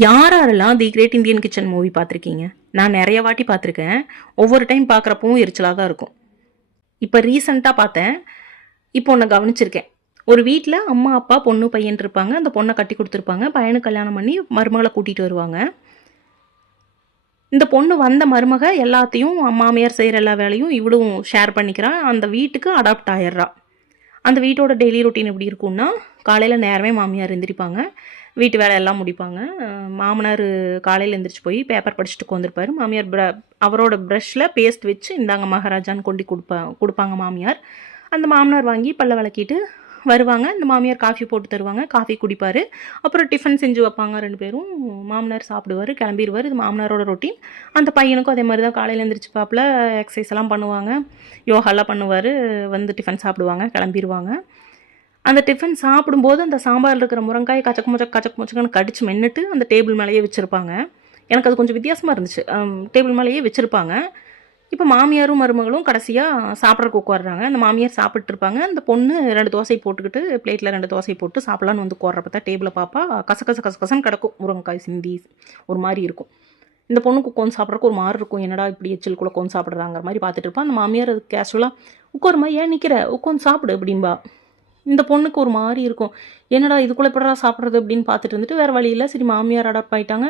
யாரெல்லாம் தி great Indian kitchen movie பார்த்துருக்கீங்க? நான் நிறைய வாட்டி பார்த்துருக்கேன். ஒவ்வொரு டைம் பார்க்குறப்பவும் எரிச்சலாக தான் இருக்கும். இப்போ ரீசெண்டாக பார்த்தேன். இப்போ ஒன்று கவனிச்சிருக்கேன். ஒரு வீட்டில் அம்மா அப்பா பொண்ணு பையன் இருப்பாங்க. அந்த பொண்ணை கட்டி கொடுத்துருப்பாங்க. பையனுக்கு கல்யாணம் பண்ணி மருமகளை கூட்டிகிட்டு வருவாங்க. இந்த பொண்ணு வந்த மருமக எல்லாத்தையும் மாமியார் செய்கிற எல்லா வேலையும் இவளும் ஷேர் பண்ணிக்கிறான். அந்த வீட்டுக்கு அடாப்ட் ஆயிடுறா. அந்த வீட்டோட டெய்லி ரொட்டீன் எப்படி இருக்கும்னா, காலையில் நேரமே மாமியார் எந்திரிப்பாங்க, வீட்டு வேலையெல்லாம் முடிப்பாங்க. மாமனார் காலையில் எந்திரிச்சு போய் பேப்பர் படிச்சுட்டு உட்காந்துருப்பார். மாமியார் அவரோட ப்ரஷ்ஷில் பேஸ்ட் வச்சு இந்தாங்க மகாராஜான்னு கொண்டு கொடுப்பாங்க மாமியார். அந்த மாமனார் வாங்கி பல்ல விளக்கிட்டு வருவாங்க. இந்த மாமியார் காஃபி போட்டு தருவாங்க, காஃபி குடிப்பார். அப்புறம் டிஃபன் செஞ்சு வைப்பாங்க. 2 பேரும். மாமனார் சாப்பிடுவார், கிளம்பிடுவார். இது மாமனாரோட ரொட்டீன். அந்த பையனுக்கும் அதே மாதிரி தான். காலையில் எழுந்திரிச்சு பாப்பில் எக்ஸசைஸ் எல்லாம் பண்ணுவாங்க, யோகாலாம் பண்ணுவார். வந்து டிஃபன் சாப்பிடுவாங்க, கிளம்பிடுவாங்க. அந்த டிஃபன் சாப்பிடும்போது அந்த சாம்பாரில் இருக்கிற முருங்காய் கச்சக்கு முச்சக்கன்னு கடிச்சு மென்னுட்டு அந்த டேபிள் மேலேயே வச்சுருப்பாங்க. எனக்கு அது கொஞ்சம் வித்தியாசமாக இருந்துச்சு. டேபிள் மேலேயே வச்சுருப்பாங்க. இப்போ மாமியாரும் மருமகளும் கடைசியாக சாப்பிட்றக்கு உட்காடுறாங்க. அந்த மாமியார் சாப்பிட்ருப்பாங்க. அந்த பொண்ணு 2 தோசை போட்டுக்கிட்டு பிளேட்டில் 2 தோசை போட்டு சாப்பிட்லான்னு வந்து உட்கார்றப்ப தான் டேபிளை பார்ப்பா கசகசன்னு கிடக்கும். முருங்கைக்காய் சிந்தி ஒரு மாதிரி இருக்கும். இந்த பொண்ணுக்கு உட்காந்து சாப்பிட்றக்கு ஒரு மாதிரி இருக்கும். என்னடா இப்படி எச்சிலுக்குள்ளே உட்காந்து சாப்பிட்றாங்கிற மாதிரி பார்த்துட்டு இருப்பான். அந்த மாமியார் அது கேஷுவலாக உட்காருமா, ஏன் நிற்கிற, உட்காந்து சாப்பிடு அப்படின்பா. இந்த பொண்ணுக்கு ஒரு மாதிரி இருக்கும். என்னடா இதுக்குள்ளே எப்படா சாப்பிட்றது அப்படின்னு பார்த்துட்டு இருந்துட்டு வேறு வழியில் சரி மாமியார் அடாப்ட் ஆகிட்டாங்க,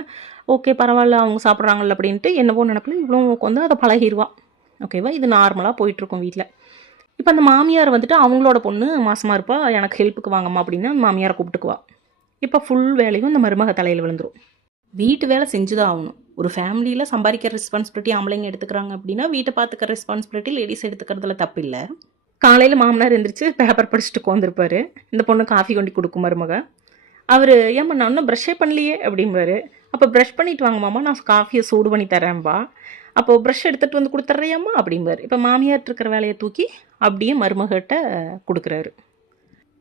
ஓகே பரவாயில்ல அவங்க சாப்பிட்றாங்கல்ல அப்படின்ட்டு என்னவோ நினைப்பில் இவ்வளோ உட்காந்து அதை பழகிடுவான். ஓகேவா, இது நார்மலாக போயிட்டுருக்கும் வீட்டில். இப்போ அந்த மாமியார் வந்துட்டு அவங்களோட பொண்ணு மாசமாக இருப்பா, எனக்கு ஹெல்ப்புக்கு வாங்கம்மா அப்படின்னு அந்த மாமியாரை கூப்பிட்டுக்குவா. இப்போ ஃபுல் வேலையும் இந்த மருமக தலையில் விழுந்துடும். வீட்டு வேலை செஞ்சு தான் ஆகணும். ஒரு ஃபேமிலியில் சம்பாதிக்கிற ரெஸ்பான்சிபிலிட்டி ஆம்பளைங்க எடுத்துக்கிறாங்க அப்படின்னா வீட்டை பார்த்துக்கிற ரெஸ்பான்சிபிலிட்டி லேடிஸ் எடுத்துக்கிறதுல தப்பு இல்லை. காலையில் மாமனார் எழுந்திரிச்சு பேப்பர் படிச்சுட்டு உட்காந்துருப்பாரு. இந்த பொண்ணு காஃபி கொண்டு கொடுக்கும் மருமக. அவர் ஏம்மா நான் இன்னும் ப்ரஷ்ஷே பண்ணலையே அப்படிம்பாரு. அப்போ ப்ரஷ் பண்ணிட்டு வாங்க மாமா, நான் காஃபியை சூடு பண்ணி தரேன்பா. அப்போது ப்ரஷ் எடுத்துகிட்டு வந்து கொடுத்துட்றியாம்மா அப்படிம்பாரு. இப்போ மாமியார் இருக்கிற வேலையை தூக்கி அப்படியே மருமகிட்ட கொடுக்குறாரு.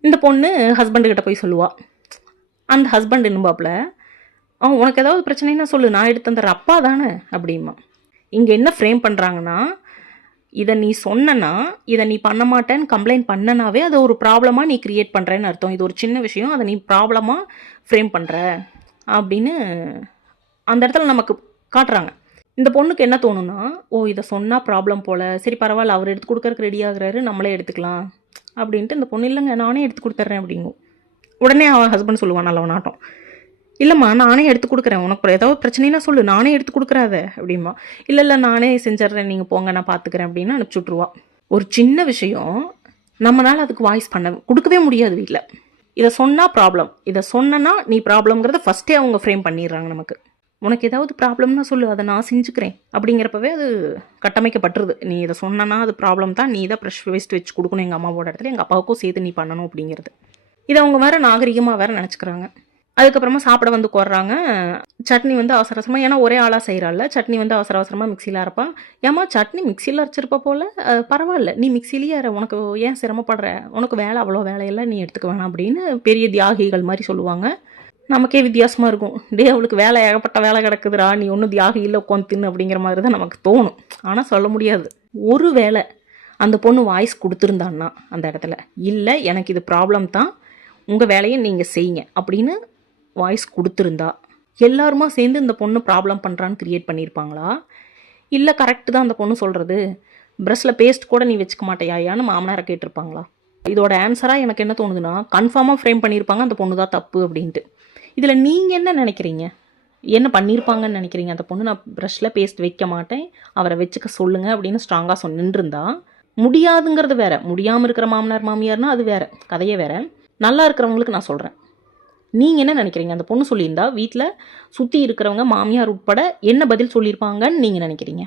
இந்த பொண்ணு ஹஸ்பண்டுக்கிட்ட போய் சொல்லுவாள். அந்த ஹஸ்பண்ட் என்னும்பாப்பில், உனக்கு ஏதாவது பிரச்சனைன்னா சொல்லு, நான் எடுத்து தந்துடுற அப்பா தானே அப்படிமா. இங்கே என்ன ஃப்ரேம் பண்ணுறாங்கன்னா, இதை நீ சொன்னனா, இதை நீ பண்ண மாட்டேன்னு கம்ப்ளைண்ட் பண்ணனாவே அது ஒரு ப்ராப்ளமாக நீ க்ரியேட் பண்ணுறேன்னு அர்த்தம். இது ஒரு சின்ன விஷயம், அதை நீ ப்ராப்ளமாக ஃப்ரேம் பண்ணுற அப்படின்னு அந்த இடத்துல நமக்கு காட்டுறாங்க. இந்த பொண்ணுக்கு என்ன தோணுன்னா, இதை சொன்னால் ப்ராப்ளம் போல், சரி பரவாயில்ல அவர் எடுத்து கொடுக்கறக்கு ரெடி ஆகுறாரு, நம்மளே எடுத்துக்கலாம் அப்படின்ட்டு இந்த பொண்ணு இல்லைங்க நானே எடுத்து கொடுத்துட்றேன் அப்படிங்கும். உடனே அவன் ஹஸ்பண்ட் சொல்லுவான் நல்லவனாட்டம், இல்லைம்மா நானே எடுத்து கொடுக்குறேன், உனக்கு ஏதாவது பிரச்சனைனா சொல்லு, நானே எடுத்து கொடுக்குறாத அப்படிமா. இல்லை நானே செஞ்சிட்றேன், நீங்கள் போங்க நான் பார்த்துக்கிறேன் அப்படின்னு அனுப்பிச்சி விட்ருவா. ஒரு சின்ன விஷயம் நம்மளால் அதுக்கு வாய்ஸ் கொடுக்கவே முடியாது வீட்டில். இதை சொன்னால் ப்ராப்ளம், இதை சொன்னா நீ ப்ராப்ளம்ங்கிறத ஃபஸ்ட்டே அவங்க ஃப்ரேம் பண்ணிடுறாங்க நமக்கு. உனக்கு ஏதாவது ப்ராப்ளம்னா சொல்லு, அதை நான் செஞ்சுக்கிறேன் அப்படிங்கிறப்பவே அது கட்டமைக்கப்பட்டுருது. நீ இதை சொன்னா அது ப்ராப்ளம் தான், நீ தான் ப்ரெஷ் வேஸ்ட் வச்சு கொடுக்கணும் எங்கள் அம்மாவோட இடத்துல, எங்கள் அப்பாவுக்கும் சேர்த்து நீ பண்ணணும் அப்படிங்கிறது. இதை அவங்க வேறு நாகரிகமாக வேறு நினச்சிக்கிறாங்க. அதுக்கப்புறமா சாப்பிட வந்து உட்கார்றாங்க. சட்னி வந்து அவசர அவசரமாக, ஏன்னா ஒரே ஆளாக செய்கிறாள்ல, சட்னி வந்து அவசர அவசரமாக மிக்சியில் அரைப்பான். ஏம்மா சட்னி மிக்சியில் அரைச்சிருப்பா போல், பரவாயில்ல நீ மிக்சிலேயே அரை, உனக்கு ஏன் சிரமப்படுற, உனக்கு வேலை அவ்வளோ வேலையெல்லாம் நீ எடுத்துக்க வேணாம் அப்படின்னு பெரிய தியாகிகள் மாதிரி சொல்லுவாங்க. நமக்கே வித்தியாசமாக இருக்கும். அவளுக்கு வேலை ஏகப்பட்ட வேலை கிடக்குதுரா, நீ ஒன்றும் தியாகி இல்லை உட்காந்து தின்னு அப்படிங்கிற மாதிரி தான் நமக்கு தோணும். ஆனால் சொல்ல முடியாது. ஒரு வேளை அந்த பொண்ணு வாய்ஸ் கொடுத்துருந்தான்னா அந்த இடத்துல, இல்லை எனக்கு இது ப்ராப்ளம் தான், உங்கள் வேலையை நீங்கள் செய்யுங்க அப்படின்னு வாய்ஸ் கொடுத்துருந்தா எல்லாருமா சேர்ந்து இந்த பொண்ணு ப்ராப்ளம் பண்ணுறான்னு க்ரியேட் பண்ணியிருப்பாங்களா? இல்லை கரெக்டு தான் அந்த பொண்ணு சொல்கிறது, ப்ரஷ்ஷில் பேஸ்ட் கூட நீ வச்சுக்க மாட்டேயான்னு மாமனாரை கேட்டிருப்பாங்களா? இதோட ஆன்சராக எனக்கு என்ன தோணுதுன்னா, கன்ஃபார்மாக ஃப்ரேம் பண்ணியிருப்பாங்க அந்த பொண்ணு தான் தப்பு அப்படின்ட்டு. இதில் நீங்கள் என்ன நினைக்கிறீங்க, என்ன பண்ணியிருப்பாங்கன்னு நினைக்கிறீங்க? அந்த பொண்ணு நான் ப்ரஷ்ஷில் பேஸ்ட் வைக்க மாட்டேன், அவரை வச்சுக்க சொல்லுங்கள் அப்படின்னு ஸ்ட்ராங்காக சொன்னிருந்தா, முடியாதுங்கிறது வேற, முடியாமல் இருக்கிற மாமனார் மாமியார்னா அது வேற கதையே வேற. நல்லா இருக்கிறவங்களுக்கு நான் சொல்கிறேன், நீங்கள் என்ன நினைக்கிறீங்க? அந்த பொண்ணு சொல்லியிருந்தா வீட்டில் சுற்றி இருக்கிறவங்க மாமியார் உட்பட என்ன பதில் சொல்லியிருப்பாங்கன்னு நீங்கள் நினைக்கிறீங்க?